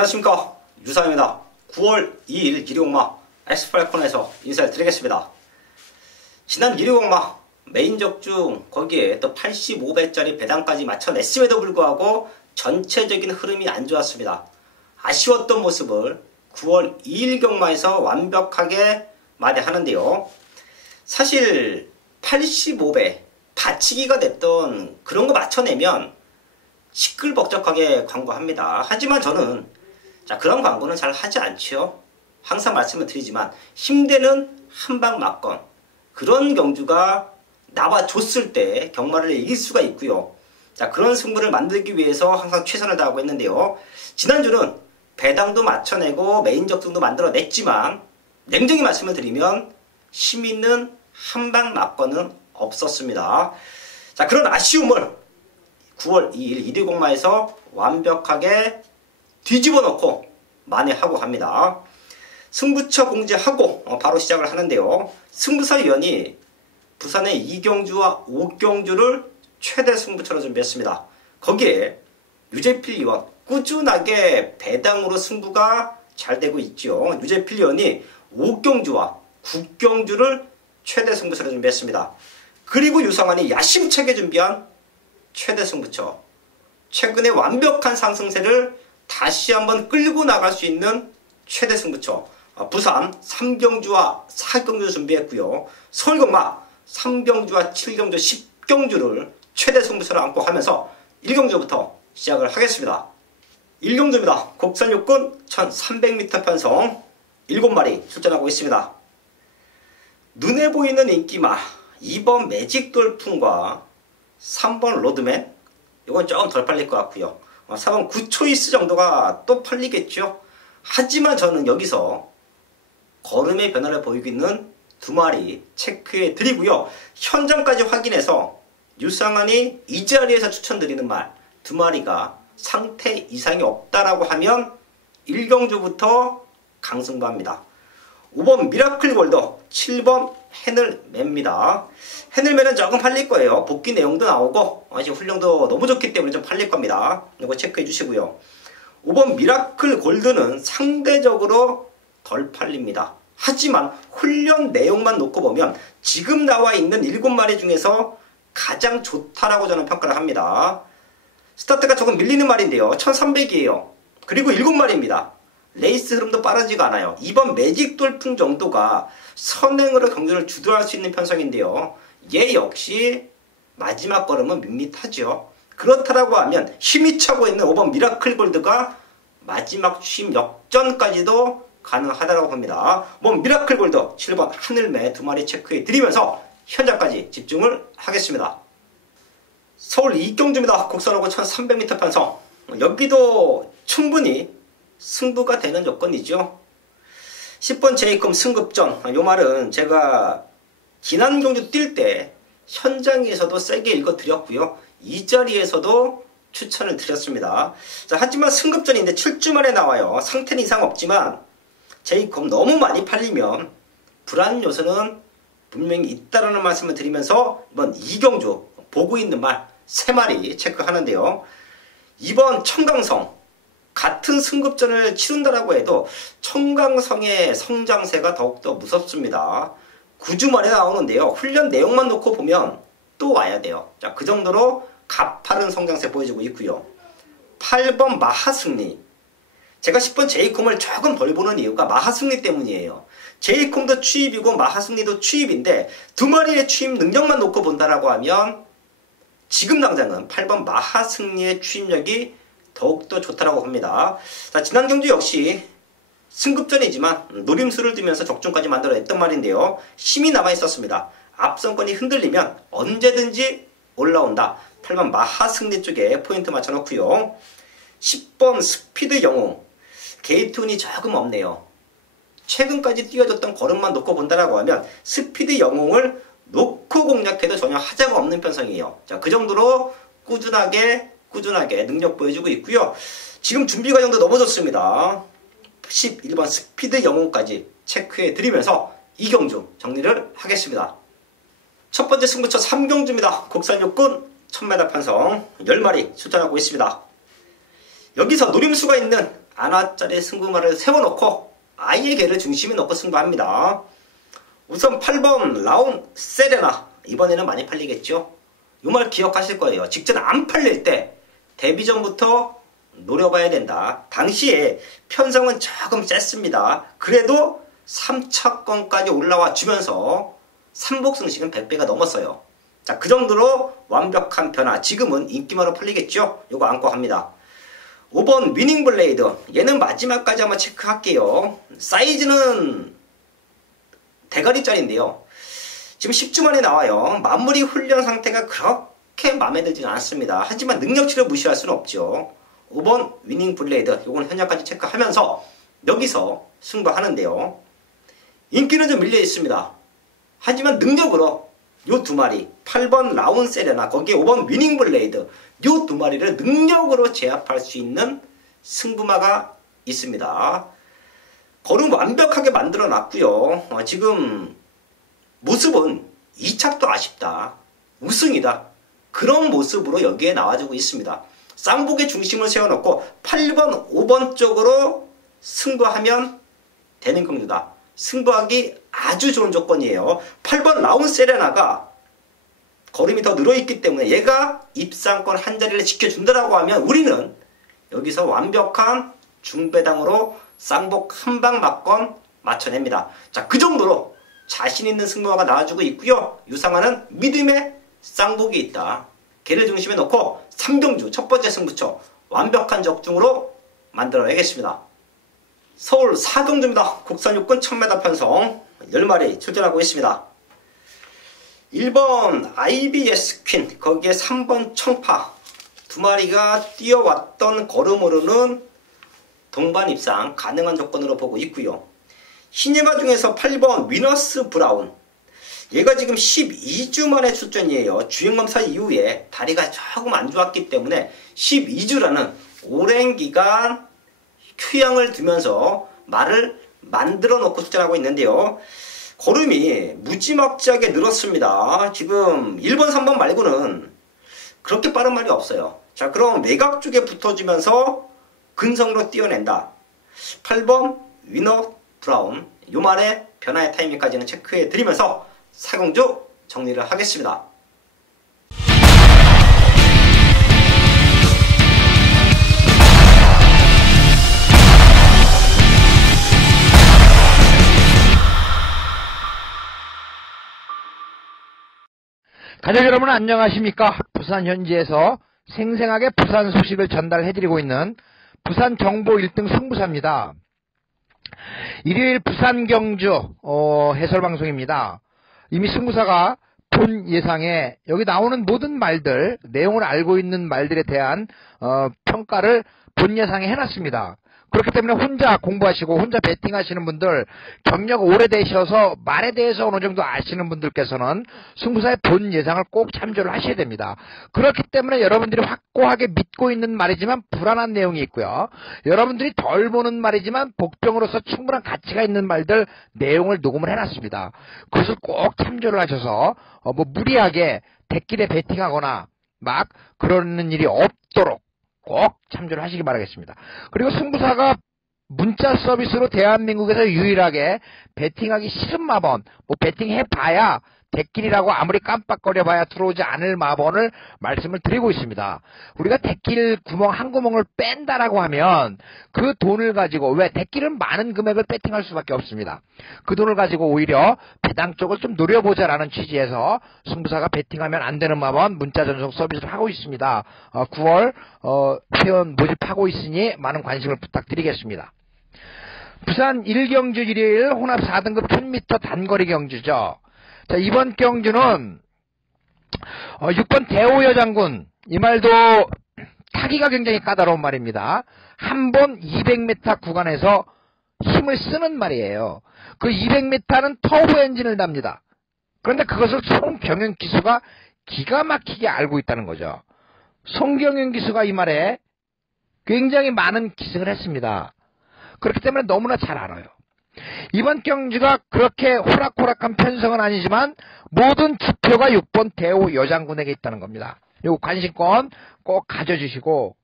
안녕하십니까, 유상입니다. 9월 2일 일요일마 엑스프레 코너에서 인사를 드리겠습니다. 지난 일요일마 메인적 중 거기에 또 85배짜리 배당까지 맞춰냈음에도 불구하고 전체적인 흐름이 안 좋았습니다. 아쉬웠던 모습을 9월 2일 경마에서 완벽하게 만회하는데요. 사실 85배 받치기가 됐던 그런 거 맞춰내면 시끌벅적하게 광고합니다. 하지만 저는 그런 광고는 잘 하지 않죠. 항상 말씀을 드리지만 힘대는 한방 맞건 그런 경주가 나와줬을 때 경마를 이길 수가 있고요. 그런 승부를 만들기 위해서 항상 최선을 다하고 있는데요. 지난주는 배당도 맞춰내고 메인적 등도 만들어냈지만 냉정히 말씀을 드리면 힘 있는 한방 맞건은 없었습니다. 그런 아쉬움을 9월 2일 1위 공마에서 완벽하게 뒤집어 놓고 만회하고 합니다. 승부처 공지하고 바로 시작을 하는데요. 승부사위원이 부산의 2경주와 5경주를 최대 승부처로 준비했습니다. 거기에 유재필 의원 꾸준하게 배당으로 승부가 잘 되고 있죠. 유재필 의원이 5경주와 9경주를 최대 승부처로 준비했습니다. 그리고 유상환이 야심차게 준비한 최대 승부처, 최근에 완벽한 상승세를 다시 한번 끌고 나갈 수 있는 최대 승부처, 부산 3경주와 4경주 준비했고요. 서울경마 3경주와 7경주, 10경주를 최대 승부처로 안고 하면서 1경주부터 시작을 하겠습니다. 1경주입니다. 곡선 육군 1300m 편성 7마리 출전하고 있습니다. 눈에 보이는 인기마 2번 매직 돌풍과 3번 로드맨, 이건 조금 덜 팔릴 것 같고요. 4번 구초이스 정도가 또 팔리겠죠. 하지만 저는 여기서 걸음의 변화를 보이고 있는 2마리 체크해 드리고요. 현장까지 확인해서 유상환이 이 자리에서 추천드리는 말 2마리가 상태 이상이 없다라고 하면 1경주부터 강승부합니다. 5번 미라클 골더, 7번 해늘매입니다. 해늘매는 조금 팔릴 거예요. 복귀 내용도 나오고 지금 훈련도 너무 좋기 때문에 좀 팔릴 겁니다. 이거 체크해 주시고요. 5번 미라클 골드는 상대적으로 덜 팔립니다. 하지만 훈련 내용만 놓고 보면 지금 나와 있는 7마리 중에서 가장 좋다라고 저는 평가를 합니다. 스타트가 조금 밀리는 말인데요. 1300이에요. 그리고 7마리입니다. 레이스 흐름도 빠르지가 않아요. 이번 매직 돌풍 정도가 선행으로 경주를 주도할 수 있는 편성인데요. 얘 역시 마지막 걸음은 밋밋하죠. 그렇다라고 하면 힘이 차고 있는 5번 미라클 골드가 마지막 취임 역전까지도 가능하다고 봅니다. 미라클 골드 7번 하늘매 2마리 체크해 드리면서 현장까지 집중을 하겠습니다. 서울 2경주입니다. 곡선하고 1300m 편성. 여기도 충분히 승부가 되는 조건이죠. 10번 제이콤 승급전. 요 말은 제가 지난 경주 뛸 때 현장에서도 세게 읽어드렸고요. 이 자리에서도 추천을 드렸습니다. 하지만 승급전인데 7주 만에 나와요. 상태는 이상 없지만 제이콤 너무 많이 팔리면 불안 요소는 분명히 있다라는 말씀을 드리면서 이번 2경주 보고 있는 말 3마리 체크하는데요. 2번 청강성. 같은 승급전을 치른다라고 해도 청강성의 성장세가 더욱더 무섭습니다. 9주 만에 나오는데요. 훈련 내용만 놓고 보면 또 와야 돼요. 그 정도로 가파른 성장세 보여주고 있고요. 8번 마하승리. 제가 10번 제이콤을 조금 덜 보는 이유가 마하승리 때문이에요. 제이콤도 취입이고 마하승리도 취입인데 2마리의 취입 능력만 놓고 본다라고 하면 지금 당장은 8번 마하승리의 취입력이 더욱더 좋다라고 봅니다. 지난 경주 역시 승급전이지만 노림수를 두면서 적중까지 만들어냈던 말인데요. 힘이 남아있었습니다. 앞선권이 흔들리면 언제든지 올라온다. 8번 마하승리 쪽에 포인트 맞춰놓고요. 10번 스피드 영웅. 게이트 운이 조금 없네요. 최근까지 뛰어줬던 걸음만 놓고 본다라고 하면 스피드 영웅을 놓고 공략해도 전혀 하자가 없는 편성이에요. 그 정도로 꾸준하게 능력 보여주고 있고요. 지금 준비 과정도 너무 좋습니다. 11번 스피드 영웅까지 체크해 드리면서 2경주 정리를 하겠습니다. 첫 번째 승부처 3경주입니다. 국산 육군 1000m 편성 10마리 출전하고 있습니다. 여기서 노림수가 있는 안화짜리 승부마를 세워놓고 아예 걔를 중심에 놓고 승부합니다. 우선 8번 라운 세레나, 이번에는 많이 팔리겠죠. 이 말 기억하실 거예요. 직전 안 팔릴 때 데뷔전부터 노려봐야 된다. 당시에 편성은 조금 셌습니다. 그래도 3차권까지 올라와 주면서 삼복승식은 100배가 넘었어요. 자, 그 정도로 완벽한 변화. 지금은 인기마로 팔리겠죠. 요거 안고 합니다. 5번 위닝 블레이드, 얘는 마지막까지 한번 체크할게요. 사이즈는 대가리짜리인데요. 지금 10주 만에 나와요. 마무리 훈련 상태가 그렇게 마음에 들지 않습니다. 하지만 능력치를 무시할 수는 없죠. 5번 위닝 블레이드, 요건 현장까지 체크하면서 여기서 승부하는데요. 인기는 좀 밀려 있습니다. 하지만 능력으로 요 두 마리, 8번 라운 세레나, 거기에 5번 위닝 블레이드, 요 두 마리를 능력으로 제압할 수 있는 승부마가 있습니다. 걸음 완벽하게 만들어 놨고요. 지금 모습은 2찹도 아쉽다, 우승이다, 그런 모습으로 여기에 나와주고 있습니다. 쌍복의 중심을 세워놓고 8번, 5번 쪽으로 승부하면 되는 경주다. 승부하기 아주 좋은 조건이에요. 8번 라운 세레나가 걸음이 더 늘어있기 때문에 얘가 입상권 한 자리를 지켜준다라고 하면 우리는 여기서 완벽한 중배당으로 쌍복 한 방 맞건 맞춰냅니다. 자, 그 정도로 자신 있는 승부가 나와주고 있고요. 유상하는 믿음의 쌍복이 있다. 걔를 중심에 놓고 3경주 첫 번째 승부처 완벽한 적중으로 만들어내겠습니다. 서울 4경주입니다. 국산 육군 1000m 편성 10마리 출전하고 있습니다. 1번 IBS 퀸, 거기에 3번 청파, 두 마리가 뛰어왔던 걸음으로는 동반 입상 가능한 조건으로 보고 있고요. 신예마 중에서 8번 위너스 브라운, 얘가 지금 12주 만에 출전이에요. 주행검사 이후에 다리가 조금 안 좋았기 때문에 12주라는 오랜 기간 휴양을 두면서 말을 만들어 놓고 출전하고 있는데요. 걸음이 무지막지하게 늘었습니다. 지금 1번, 3번 말고는 그렇게 빠른 말이 없어요. 자, 그럼 외곽 쪽에 붙어주면서 근성으로 뛰어낸다. 8번 위너 브라운, 요 말의 변화의 타이밍까지는 체크해 드리면서 사경주 정리를 하겠습니다. 가족 여러분 안녕하십니까? 부산 현지에서 생생하게 부산 소식을 전달해드리고 있는 부산 경보 1등 승부사입니다. 일요일 부산 경주 해설방송입니다. 이미 승부사가 본 예상에 여기 나오는 모든 말들, 내용을 알고 있는 말들에 대한 평가를 본 예상에 해놨습니다. 그렇기 때문에 혼자 공부하시고 혼자 배팅하시는 분들, 경력 오래되셔서 말에 대해서 어느 정도 아시는 분들께서는 승부사의 본 예상을 꼭 참조를 하셔야 됩니다. 그렇기 때문에 여러분들이 확고하게 믿고 있는 말이지만 불안한 내용이 있고요. 여러분들이 덜 보는 말이지만 복병으로서 충분한 가치가 있는 말들, 내용을 녹음을 해놨습니다. 그것을 꼭 참조를 하셔서 무리하게 대길에 배팅하거나 막 그러는 일이 없도록 꼭 참조를 하시기 바라겠습니다. 그리고 승부사가 문자 서비스로 대한민국에서 유일하게 배팅하기 싫은 마번, 배팅해봐야 대길이라고 아무리 깜빡거려봐야 들어오지 않을 마번을 말씀을 드리고 있습니다. 우리가 대길 구멍 한 구멍을 뺀다라고 하면 그 돈을 가지고, 왜 대길은 많은 금액을 배팅할 수밖에 없습니다. 그 돈을 가지고 오히려 배당 쪽을 좀 노려보자라는 취지에서 승부사가 배팅하면 안 되는 마번 문자 전송 서비스를 하고 있습니다. 9월 회원 모집하고 있으니 많은 관심을 부탁드리겠습니다. 부산 1경주 일요일 혼합 4등급 1000m 단거리 경주죠. 자, 이번 경주는 6번 대오여 장군, 이 말도 타기가 굉장히 까다로운 말입니다. 한 번 200m 구간에서 힘을 쓰는 말이에요. 그 200m는 터보 엔진을 답니다. 그런데 그것을 송경영 기수가 기가 막히게 알고 있다는 거죠. 송경영 기수가 이 말에 굉장히 많은 기승을 했습니다. 그렇기 때문에 너무나 잘 알아요. 이번 경주가 그렇게 호락호락한 편성은 아니지만 모든 지표가 6번 대오 여장군에게 있다는 겁니다. 요 관심권 꼭 가져주시고,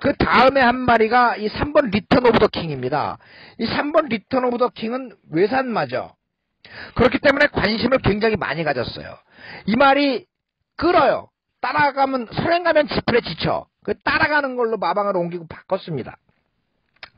그 다음에 한 마리가 이 3번 리턴 오브 더 킹입니다. 이 3번 리턴 오브 더 킹은 외산마죠. 그렇기 때문에 관심을 굉장히 많이 가졌어요. 이 말이 끌어요. 따라가면, 선행 가면 지풀에 지쳐. 그 따라가는 걸로 마방을 옮기고 바꿨습니다.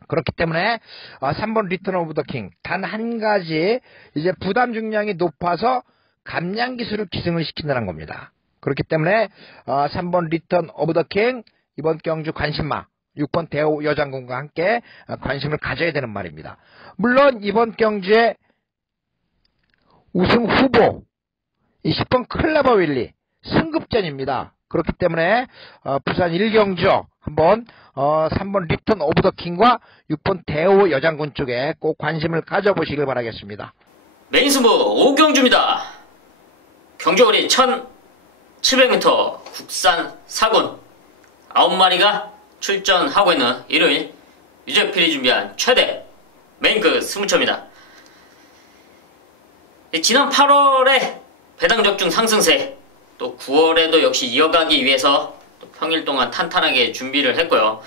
그렇기 때문에 3번 리턴 오브 더 킹. 단 한 가지 이제 부담 중량이 높아서 감량 기술을 기승을 시킨다는 겁니다. 그렇기 때문에 3번 리턴 오브 더 킹, 이번 경주 관심마 6번 대호 여장군과 함께 관심을 가져야 되는 말입니다. 물론 이번 경주에 우승 후보 이 10번 클레버 윌리 승급전입니다. 그렇기 때문에 부산 1경주 한번 3번 리턴 오브 더 킹과 6번 대호 여장군 쪽에 꼭 관심을 가져보시길 바라겠습니다. 메인 승부 5경주입니다. 경주거리 1700m 국산 4군 9마리가 출전하고 있는 일요일 유재필이 준비한 최대 메인급 승부처입니다. 지난 8월에 배당적중 상승세, 또 9월에도 역시 이어가기 위해서 또 평일 동안 탄탄하게 준비를 했고요.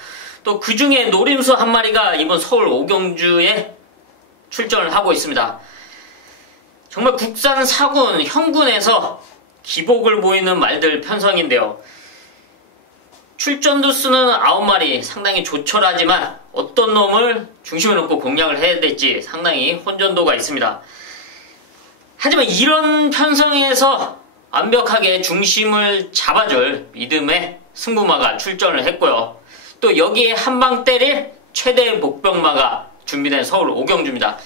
또 그 중에 노림수 한 마리가 이번 서울 5경주에 출전을 하고 있습니다. 정말 국산 4군 형군에서 기복을 보이는 말들 편성인데요. 출전 두수는 9마리, 상당히 조촐하지만 어떤 놈을 중심에 놓고 공략을 해야 될지 상당히 혼전도가 있습니다. 하지만 이런 편성에서 완벽하게 중심을 잡아줄 믿음의 승부마가 출전을 했고요. 또 여기에 한방 때릴 최대의 목병마가 준비된 서울 5경주입니다.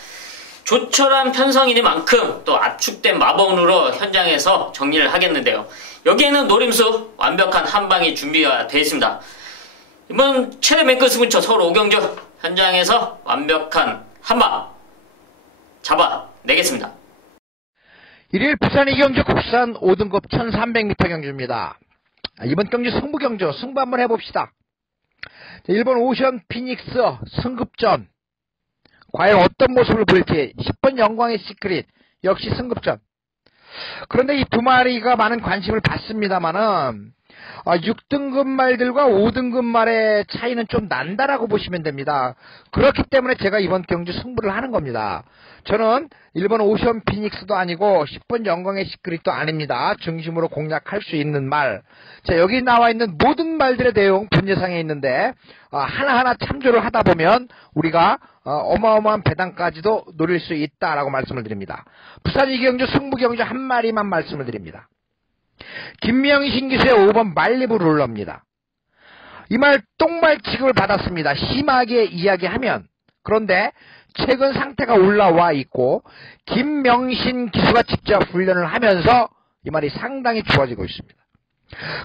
조촐한 편성이니만큼 또 압축된 마법으로 현장에서 정리를 하겠는데요. 여기에는 노림수 완벽한 한방이 준비가 되어 있습니다. 이번 최대 메인급 승부처 서울 5경주 현장에서 완벽한 한방 잡아내겠습니다. 일일 부산 2경주 국산 5등급 1300m 경주입니다. 이번 경주 승부 경주 승부 한번 해봅시다. 1번 오션 피닉스 승급전 과연 어떤 모습을 보일지. 10번 영광의 시크릿 역시 승급전. 그런데 이 두 마리가 많은 관심을 받습니다만은 6등급 말들과 5등급 말의 차이는 좀 난다라고 보시면 됩니다. 그렇기 때문에 제가 이번 경주 승부를 하는 겁니다. 저는 1번 오션 피닉스도 아니고 10번 영광의 시크릿도 아닙니다. 중심으로 공략할 수 있는 말. 자, 여기 나와 있는 모든 말들의 내용 분예상에 있는데 하나하나 참조를 하다 보면 우리가 어마어마한 배당까지도 노릴 수 있다라고 말씀을 드립니다. 부산 2경주 승부 경주 한 마리만 말씀을 드립니다. 김명신 기수의 5번 말리브 룰러입니다. 이 말 똥말 취급을 받았습니다. 심하게 이야기하면. 그런데 최근 상태가 올라와 있고 김명신 기수가 직접 훈련을 하면서 이 말이 상당히 좋아지고 있습니다.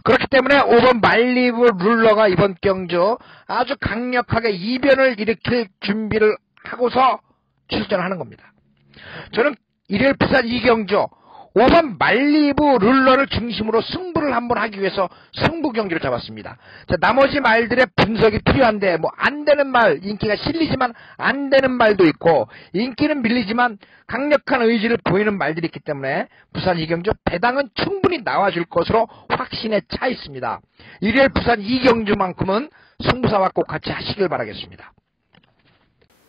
그렇기 때문에 5번 말리브 룰러가 이번 경주 아주 강력하게 이변을 일으킬 준비를 하고서 출전하는 겁니다. 저는 일요일 부산 2경주 5번 말리브 룰러를 중심으로 승부를 한번 하기 위해서 승부 경기를 잡았습니다. 자, 나머지 말들의 분석이 필요한데 뭐 안 되는 말, 인기가 실리지만 안 되는 말도 있고 인기는 밀리지만 강력한 의지를 보이는 말들이 있기 때문에 부산 2경주 배당은 충분히 나와줄 것으로 확신에 차 있습니다. 일요일 부산 2경주만큼은 승부사와 꼭 같이 하시길 바라겠습니다.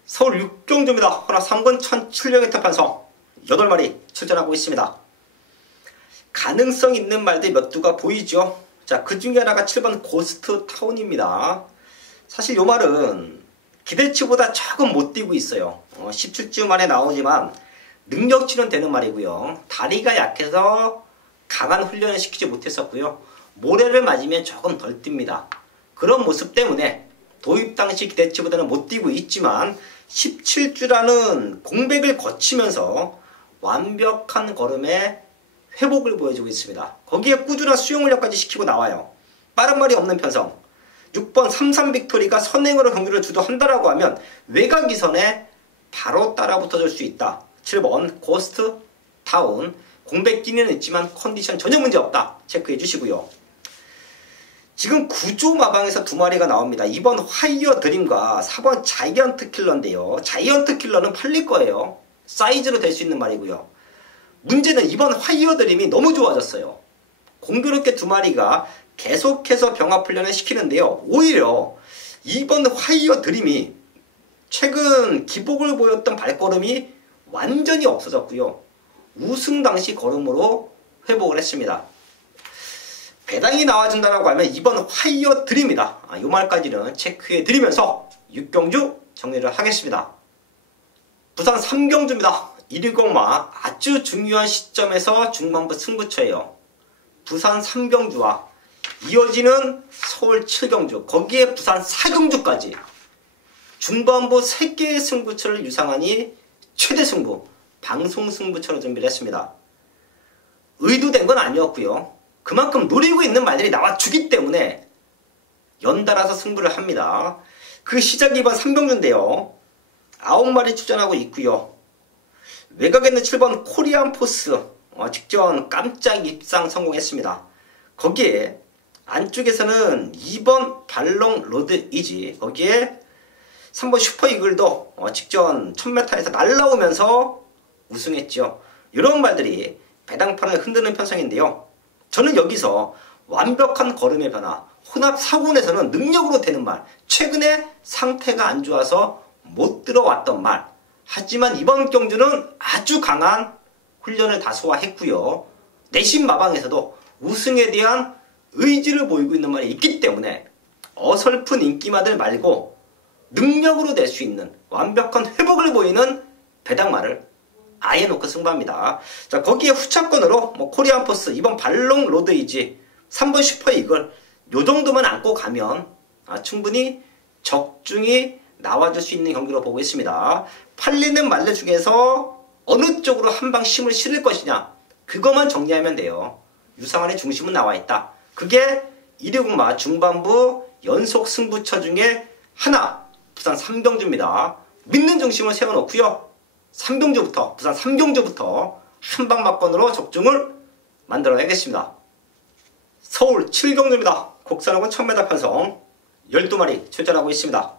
서울 6경주입니다. 하나 3권 1700m 편성 8마리 출전하고 있습니다. 가능성 있는 말들 몇 두가 보이죠. 자, 그 중에 하나가 7번 고스트 타운입니다. 사실 요 말은 기대치보다 조금 못 뛰고 있어요. 17주 만에 나오지만 능력치는 되는 말이고요. 다리가 약해서 강한 훈련을 시키지 못했었고요. 모래를 맞으면 조금 덜 뜁니다. 그런 모습 때문에 도입 당시 기대치보다는 못 뛰고 있지만 17주라는 공백을 거치면서 완벽한 걸음에 회복을 보여주고 있습니다. 거기에 꾸준한 수용 훈련까지 시키고 나와요. 빠른 말이 없는 편성. 6번 삼삼 빅토리가 선행으로 경기를 주도한다라고 하면 외곽 이선에 바로 따라 붙어줄 수 있다. 7번 고스트 타운. 공백기는 있지만 컨디션 전혀 문제 없다. 체크해 주시고요. 지금 구조 마방에서 두 마리가 나옵니다. 2번 화이어 드림과 4번 자이언트 킬러인데요. 자이언트 킬러는 팔릴 거예요. 사이즈로 될 수 있는 말이고요. 문제는 이번 화이어 드림이 너무 좋아졌어요. 공교롭게 두 마리가 계속해서 병합 훈련을 시키는데요. 오히려 이번 화이어 드림이 최근 기복을 보였던 발걸음이 완전히 없어졌고요. 우승 당시 걸음으로 회복을 했습니다. 배당이 나와준다라고 하면 이번 화이어 드림이다. 이 말까지는 체크해 드리면서 6경주 정리를 하겠습니다. 부산 3경주입니다. 1위공마 아주 중요한 시점에서 중반부 승부처예요. 부산 3경주와 이어지는 서울 7경주, 거기에 부산 4경주까지 중반부 3개의 승부처를 유상하니 최대 승부, 방송 승부처로 준비를 했습니다. 의도된 건 아니었고요. 그만큼 노리고 있는 말들이 나와주기 때문에 연달아서 승부를 합니다. 그 시작이 이번 3경주인데요. 9마리 출전하고 있고요. 외곽에 있는 7번 코리안 포스 직전 깜짝 입상 성공했습니다. 거기에 안쪽에서는 2번 발롱 로드 이지, 거기에 3번 슈퍼 이글도 직전 1000m에서 날라오면서 우승했죠. 이런 말들이 배당판을 흔드는 편성인데요. 저는 여기서 완벽한 걸음의 변화, 혼합 사군에서는 능력으로 되는 말, 최근에 상태가 안 좋아서 못 들어왔던 말, 하지만 이번 경주는 아주 강한 훈련을 다 소화했고요. 내심 마방에서도 우승에 대한 의지를 보이고 있는 말이 있기 때문에 어설픈 인기마들 말고 능력으로 낼 수 있는 완벽한 회복을 보이는 배당말을 아예 놓고 승부합니다. 자, 거기에 후차권으로 코리안 포스, 이번 발롱 로드이지, 3번 슈퍼 이글 요 정도만 안고 가면 충분히 적중이 나와줄 수 있는 경기로 보고 있습니다. 팔리는 말들 중에서 어느 쪽으로 한 방 힘을 실을 것이냐, 그것만 정리하면 돼요. 유상한의 중심은 나와 있다. 그게 1위공마 중반부 연속 승부처 중에 하나, 부산 3경주입니다. 믿는 중심을 세워놓고요. 3경주부터, 부산 3경주부터 한방 막건으로 적중을 만들어내겠습니다. 서울 7경주입니다. 곡선하고 1000m 편성 12마리 출전하고 있습니다.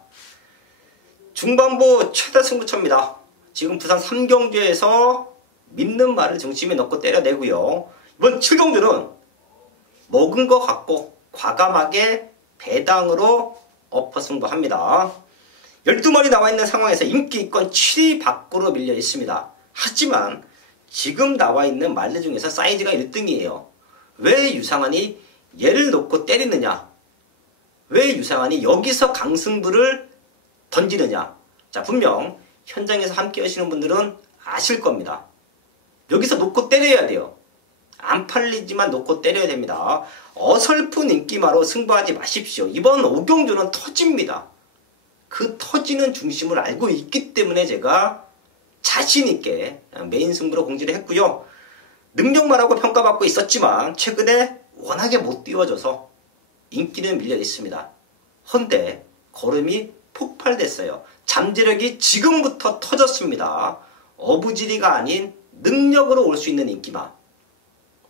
중반부 최대 승부처입니다. 지금 부산 3경주에서 믿는 말을 중심에 넣고 때려내고요. 이번 7경주는 먹은 것 같고 과감하게 배당으로 엎어 승부합니다. 12마리 나와있는 상황에서 인기있건 7위 밖으로 밀려 있습니다. 하지만 지금 나와있는 말들 중에서 사이즈가 1등이에요. 왜 유상한이 얘를 놓고 때리느냐? 왜 유상한이 여기서 강승부를 던지느냐? 자, 분명 현장에서 함께 하시는 분들은 아실 겁니다. 여기서 놓고 때려야 돼요. 안 팔리지만 놓고 때려야 됩니다. 어설픈 인기마로 승부하지 마십시오. 이번 5경주는 터집니다. 그 터지는 중심을 알고 있기 때문에 제가 자신있게 메인 승부로 공지를 했고요. 능력만하고 평가받고 있었지만 최근에 워낙에 못 띄워줘서 인기는 밀려 있습니다. 헌데 걸음이 폭발됐어요. 잠재력이 지금부터 터졌습니다. 어부지리가 아닌 능력으로 올 수 있는 인기마.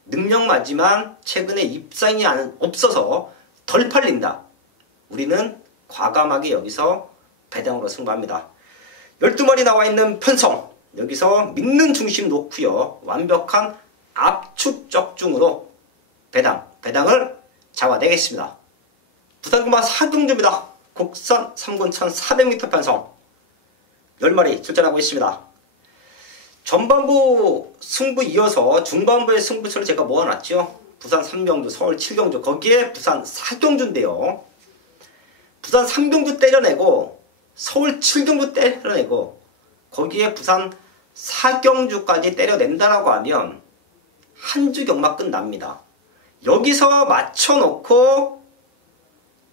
능력마지만 최근에 입상이 없어서 덜 팔린다. 우리는 과감하게 여기서 배당으로 승부합니다. 12마리 나와있는 편성, 여기서 믿는 중심 놓고요. 완벽한 압축 적중으로 배당을 잡아내겠습니다. 부산구마 4경주입니다. 곡선 3군 1400m 편성 10마리 출전하고 있습니다. 전반부 승부 이어서 중반부의 승부처를 제가 모아놨죠. 부산 3경주, 서울 7경주, 거기에 부산 4경주인데요. 부산 3경주 때려내고 서울 7경주 때려내고 거기에 부산 4경주까지 때려낸다라고 하면 한 주 경마 끝납니다. 여기서 맞춰놓고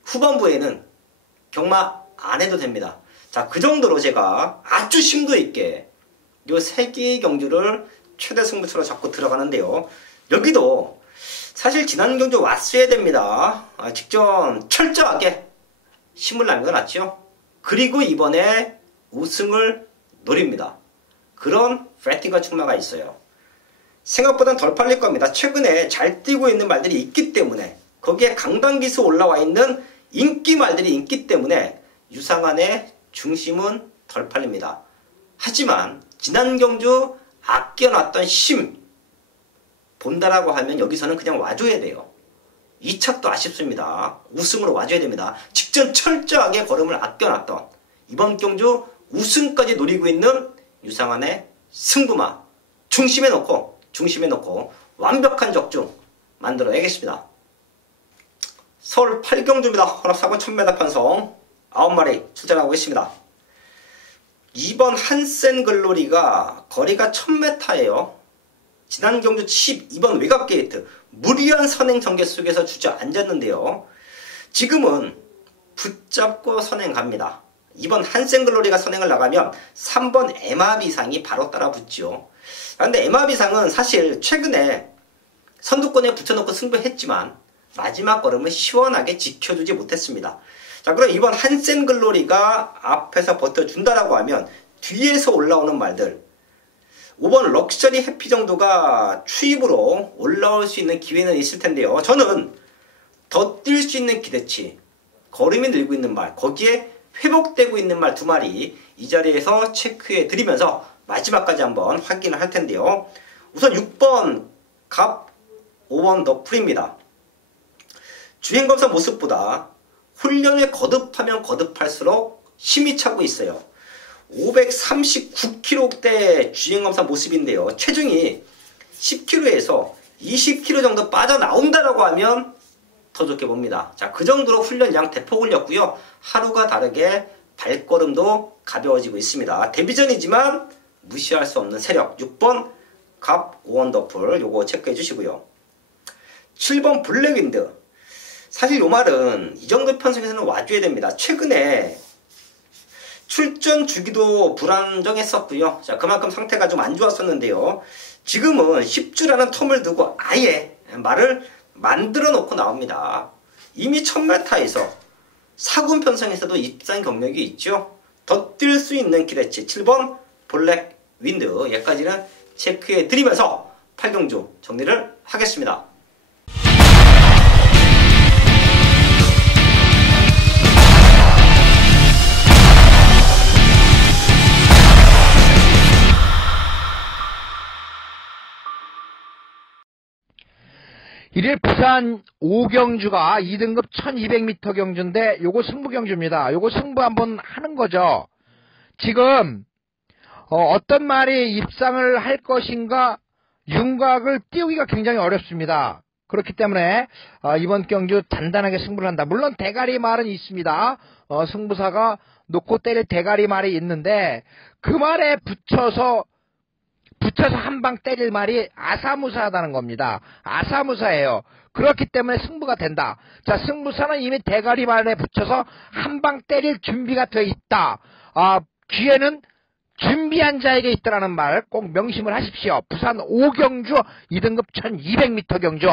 후반부에는 경마 안 해도 됩니다. 자, 그 정도로 제가 아주 심도 있게 요 3개의 경주를 최대 승부처로 잡고 들어가는데요. 여기도 사실 지난 경주 왔어야 됩니다. 직전 철저하게 힘을 남겨놨죠. 그리고 이번에 우승을 노립니다. 그런 배팅과 충마가 있어요. 생각보단 덜 팔릴 겁니다. 최근에 잘 뛰고 있는 말들이 있기 때문에, 거기에 강당기수 올라와 있는 인기 말들이 있기 때문에 유상한의 중심은 덜 팔립니다. 하지만 지난 경주 아껴놨던 힘 본다라고 하면 여기서는 그냥 와줘야 돼요. 2착도 아쉽습니다. 우승으로 와줘야 됩니다. 직전 철저하게 걸음을 아껴놨던 이번 경주 우승까지 노리고 있는 유상한의 승부마 중심에 놓고 완벽한 적중 만들어내겠습니다. 서울 8경주입니다. 혼합4군 1000m 편성 9마리 출전하고 있습니다. 이번 한센 글로리가 거리가 1000m예요. 지난 경주 12번 외곽 게이트 무리한 선행 전개 속에서 주저앉았는데요. 지금은 붙잡고 선행 갑니다. 이번 한센 글로리가 선행을 나가면 3번 에마비상이 바로 따라 붙죠. 그런데 에마비상은 사실 최근에 선두권에 붙여놓고 승부했지만 마지막 걸음을 시원하게 지켜주지 못했습니다. 자, 그럼 이번 한센 글로리가 앞에서 버텨준다라고 하면 뒤에서 올라오는 말들 5번 럭셔리 해피 정도가 추입으로 올라올 수 있는 기회는 있을 텐데요. 저는 더 뛸 수 있는 기대치, 걸음이 늘고 있는 말, 거기에 회복되고 있는 말 2마리 이 자리에서 체크해 드리면서 마지막까지 한번 확인을 할 텐데요. 우선 6번 갑 5번 더풀입니다. 주행검사 모습보다 훈련을 거듭하면 거듭할수록 힘이 차고 있어요. 539kg대 주행검사 모습인데요. 체중이 10kg에서 20kg 정도 빠져나온다라고 하면 더 좋게 봅니다. 자, 그 정도로 훈련량 대폭 올렸고요. 하루가 다르게 발걸음도 가벼워지고 있습니다. 데뷔전이지만 무시할 수 없는 세력 6번 갑 오원더풀 요거 체크해 주시고요. 7번 블랙윈드 사실 요 말은 이 정도 편성에서는 와줘야 됩니다. 최근에 출전 주기도 불안정했었고요. 자, 그만큼 상태가 좀 안 좋았었는데요. 지금은 10주라는 텀을 두고 아예 말을 만들어 놓고 나옵니다. 이미 1000m에서 4군 편성에서도 입상 경력이 있죠. 더 뛸 수 있는 기대치 7번 블랙 윈드 여기까지는 체크해 드리면서 8경주 정리를 하겠습니다. 일일 부산 5경주가 2등급 1200m 경주인데 요거 승부 경주입니다. 요거 승부 한번 하는 거죠. 지금 어떤 말이 입상을 할 것인가 윤곽을 띄우기가 굉장히 어렵습니다. 그렇기 때문에 이번 경주 단단하게 승부를 한다. 물론 대가리 말은 있습니다. 승부사가 놓고 때릴 대가리 말이 있는데 그 말에 붙여서 한 방 때릴 말이 아사무사하다는 겁니다. 아사무사예요. 그렇기 때문에 승부가 된다. 자, 승부사는 이미 대가리 말에 붙여서 한 방 때릴 준비가 되어 있다. 기회는 준비한 자에게 있다라는 말 꼭 명심을 하십시오. 부산 5경주 2등급 1200m 경주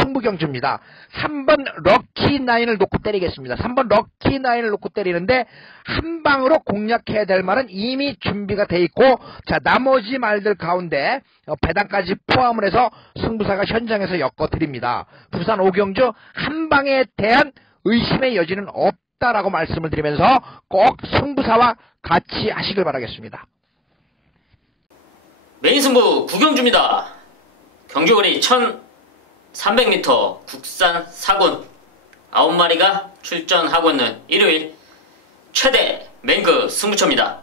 승부 경주입니다. 3번 럭키나인을 놓고 때리겠습니다. 3번 럭키나인을 놓고 때리는데 한 방으로 공략해야 될 말은 이미 준비가 돼 있고 자 나머지 말들 가운데 배당까지 포함을 해서 승부사가 현장에서 엮어드립니다. 부산 5경주 한 방에 대한 의심의 여지는 없다라고 말씀을 드리면서 꼭 승부사와 같이 하시길 바라겠습니다. 메인 승부 9경주입니다. 경주거리 1300m 국산 4군 9마리가 출전하고 있는 일요일 최대 메인급 승부처입니다.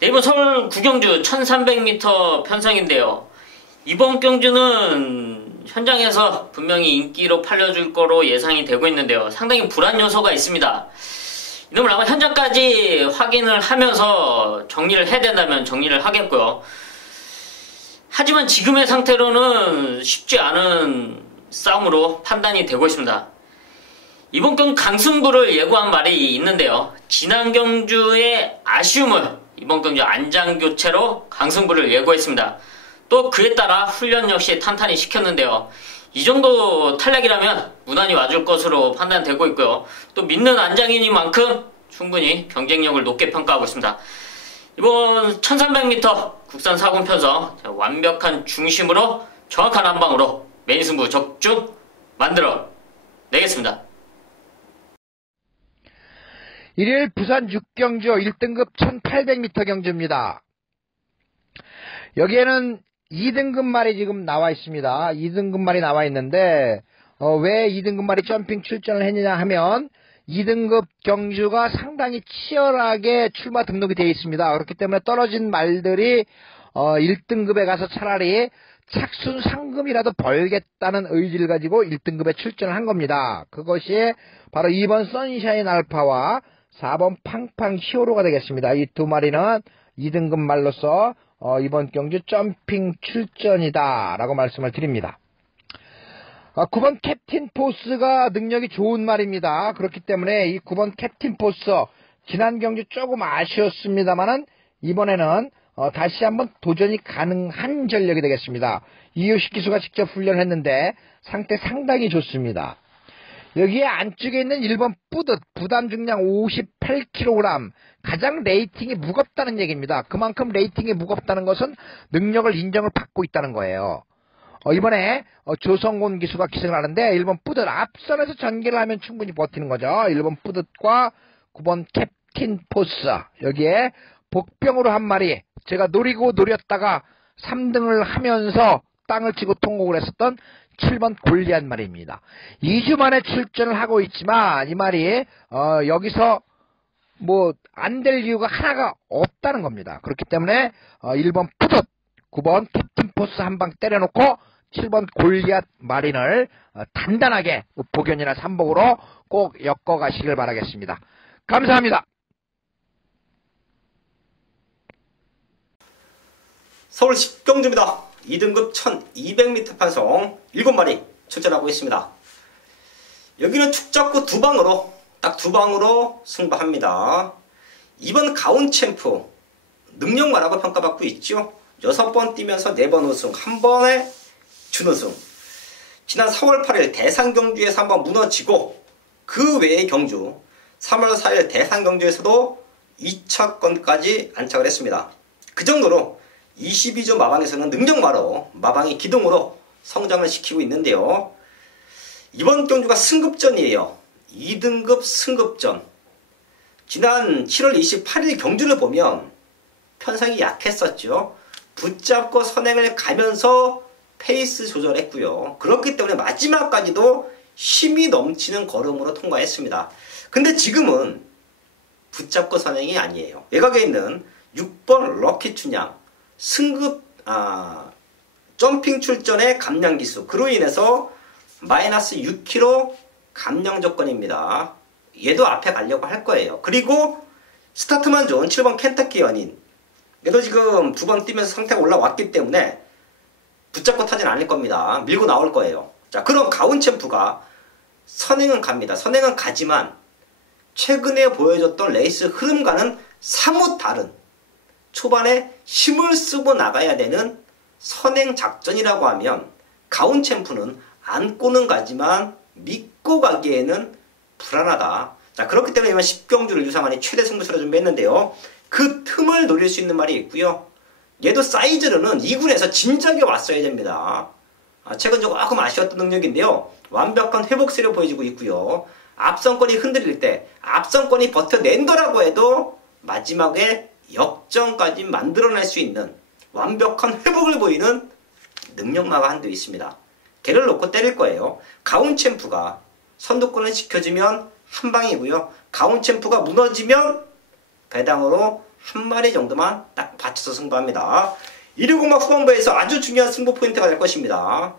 네, 이번 서울 9경주 1300m 편성인데요. 이번 경주는 현장에서 분명히 인기로 팔려줄 거로 예상이 되고 있는데요. 상당히 불안 요소가 있습니다. 이놈을 아마 현장까지 확인을 하면서 정리를 해야 된다면 정리를 하겠고요. 하지만 지금의 상태로는 쉽지 않은 싸움으로 판단이 되고 있습니다. 이번 경주 강승부를 예고한 말이 있는데요. 지난 경주의 아쉬움을 이번 경주 안장교체로 강승부를 예고했습니다. 또 그에 따라 훈련 역시 탄탄히 시켰는데요. 이 정도 탈락이라면 무난히 와줄 것으로 판단되고 있고요. 또 믿는 안장이니만큼 충분히 경쟁력을 높게 평가하고 있습니다. 이번 1300m 국산 4군 편성 완벽한 중심으로 정확한 한방으로 메인 승부 적중 만들어 내겠습니다. 일일 부산 6경주 1등급 1800m 경주입니다. 여기에는 2등급 말이 지금 나와 있습니다. 2등급 말이 나와 있는데 왜 2등급 말이 점핑 출전을 했느냐 하면 2등급 경주가 상당히 치열하게 출마 등록이 되어 있습니다. 그렇기 때문에 떨어진 말들이 1등급에 가서 차라리 착순 상금이라도 벌겠다는 의지를 가지고 1등급에 출전을 한 겁니다. 그것이 바로 2번 선샤인 알파와 4번 팡팡 히어로가 되겠습니다. 이 두 마리는 2등급 말로서 이번 경주 점핑 출전이다 라고 말씀을 드립니다. 9번 캡틴 포스가 능력이 좋은 말입니다. 그렇기 때문에 이 9번 캡틴 포스 지난 경주 조금 아쉬웠습니다만은 이번에는 다시 한번 도전이 가능한 전력이 되겠습니다. 이효식 기수가 직접 훈련을 했는데 상태 상당히 좋습니다. 여기에 안쪽에 있는 1번 뿌듯 부담 중량 58kg 가장 레이팅이 무겁다는 얘기입니다. 그만큼 레이팅이 무겁다는 것은 능력을 인정을 받고 있다는 거예요. 이번에 조성곤 기수가 기승을 하는데 1번 뿌듯 앞선에서 전개를 하면 충분히 버티는 거죠. 1번 뿌듯과 9번 캡틴 포스 여기에 복병으로 한 마리 제가 노렸다가 3등을 하면서 땅을 치고 통곡을 했었던 7번 골리앗 말입니다. 2주 만에 출전을 하고 있지만 이 말이 여기서 뭐 안 될 이유가 하나가 없다는 겁니다. 그렇기 때문에 1번 뿌듯 9번 캡틴 포스 한 방 때려놓고 7번 골리앗 마린을 단단하게 복연이나 삼복으로 꼭 엮어가시길 바라겠습니다. 감사합니다. 서울 10경주입니다. 2등급 1200m 판송 7마리 출전하고 있습니다. 여기는 축적구 2방으로 딱 2방으로 승부합니다. 2번 가운 챔프 능력마라고 평가받고 있죠. 6번 뛰면서 4번 우승, 1번에 준우승. 지난 4월 8일 대산경주에서 한번 무너지고 그 외의 경주 3월 4일 대산경주에서도 2차권까지 안착을 했습니다. 그 정도로 22조 마방에서는 능력마로 마방이 기둥으로 성장을 시키고 있는데요. 이번 경주가 승급전이에요. 2등급 승급전. 지난 7월 28일 경주를 보면 편성이 약했었죠. 붙잡고 선행을 가면서 페이스 조절했고요. 그렇기 때문에 마지막까지도 힘이 넘치는 걸음으로 통과했습니다. 근데 지금은 붙잡고 선행이 아니에요. 외곽에 있는 6번 럭키 춘향 승급 점핑 출전의 감량 기수 그로 인해서 마이너스 6kg 감량 조건입니다. 얘도 앞에 가려고 할 거예요. 그리고 스타트만 좋은 7번 켄터키 연인 얘도 지금 2번 뛰면서 상태가 올라왔기 때문에 붙잡고 타진 않을 겁니다. 밀고 나올 거예요. 자, 그럼 가운 챔프가 선행은 갑니다. 선행은 가지만 최근에 보여줬던 레이스 흐름과는 사뭇 다른 초반에 힘을 쓰고 나가야 되는 선행 작전이라고 하면 가운 챔프는 안고는 가지만 믿고 가기에는 불안하다. 자, 그렇기 때문에 이번 10경주를 유상환이 최대 승부수로 준비했는데요. 그 틈을 노릴 수 있는 말이 있고요. 얘도 사이즈로는 2군에서 진작에 왔어야 됩니다. 최근 조금 아쉬웠던 능력인데요. 완벽한 회복세를 보여주고 있고요. 앞선권이 흔들릴 때 앞선권이 버텨낸다라고 해도 마지막에 역전까지 만들어낼 수 있는 완벽한 회복을 보이는 능력마가 한도 있습니다. 걔를 놓고 때릴 거예요. 가운 챔프가 선두권을 지켜주면 한 방이고요. 가운 챔프가 무너지면 배당으로 한 마리 정도만 딱 받쳐서 승부합니다. 120막 후반부에서 아주 중요한 승부 포인트가 될 것입니다.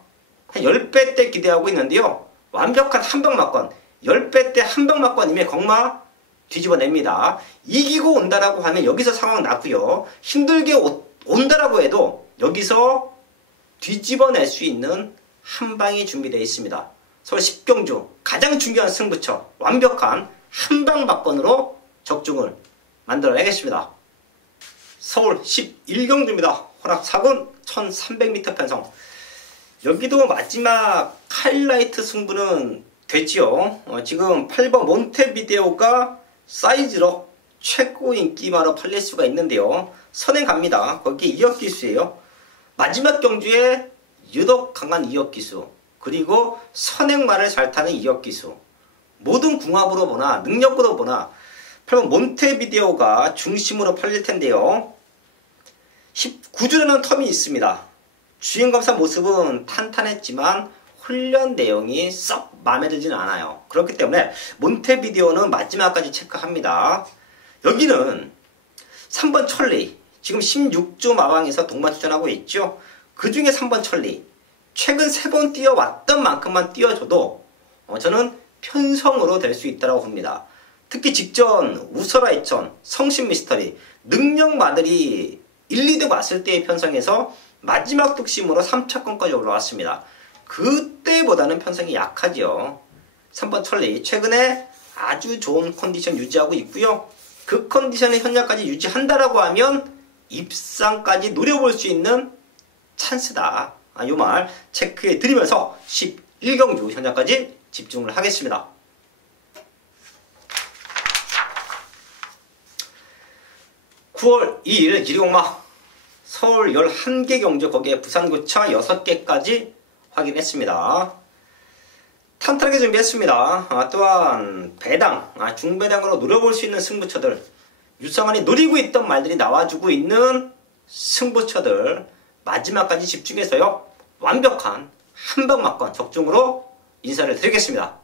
한 10배 때 기대하고 있는데요. 완벽한 한방 막권 10배 때 한방 막권이면 걱마 뒤집어냅니다. 이기고 온다라고 하면 여기서 상황 나고요. 힘들게 온다라고 해도 여기서 뒤집어낼 수 있는 한방이 준비되어 있습니다. 서울 10경주 가장 중요한 승부처 완벽한 한방 막권으로 적중을 만들어내겠습니다. 서울 11경주입니다. 호락 4군 1300m 편성. 여기도 마지막 하이라이트 승부는 됐지요. 지금 8번 몬테비데오가 사이즈로 최고 인기마로 팔릴 수가 있는데요. 선행 갑니다. 거기 2억 기수예요. 마지막 경주에 유독 강한 2억 기수 그리고 선행말을 잘 타는 2억 기수 모든 궁합으로 보나 능력으로 보나 8번 몬테비데오가 중심으로 팔릴 텐데요. 19주라는 텀이 있습니다. 주행검사 모습은 탄탄했지만 훈련 내용이 썩 마음에 들지는 않아요. 그렇기 때문에 몬테비데오는 마지막까지 체크합니다. 여기는 3번 천리, 지금 16주 마방에서 동반 출전하고 있죠. 그 중에 3번 천리, 최근 3번 뛰어왔던 만큼만 뛰어줘도 저는 편성으로 될 수 있다고 봅니다. 특히 직전 우설아 이천, 성신 미스터리, 능력 마들이 1, 2등 왔을 때의 편성에서 마지막 뚝심으로 3차권까지 올라왔습니다. 그때보다는 편성이 약하죠. 3번 천리, 최근에 아주 좋은 컨디션 유지하고 있고요. 그 컨디션을 현재까지 유지한다라고 하면 입상까지 노려볼 수 있는 찬스다. 이 말 체크해 드리면서 11경주 현재까지 집중을 하겠습니다. (9월 2일) 일요일마 서울 11개 경주, 거기에 부산고차 6개까지 확인했습니다. 탄탄하게 준비했습니다. 또한 배당, 중배당으로 노려볼 수 있는 승부처들, 유상환이 노리고 있던 말들이 나와주고 있는 승부처들 마지막까지 집중해서요 완벽한 한방막권 적중으로 인사를 드리겠습니다.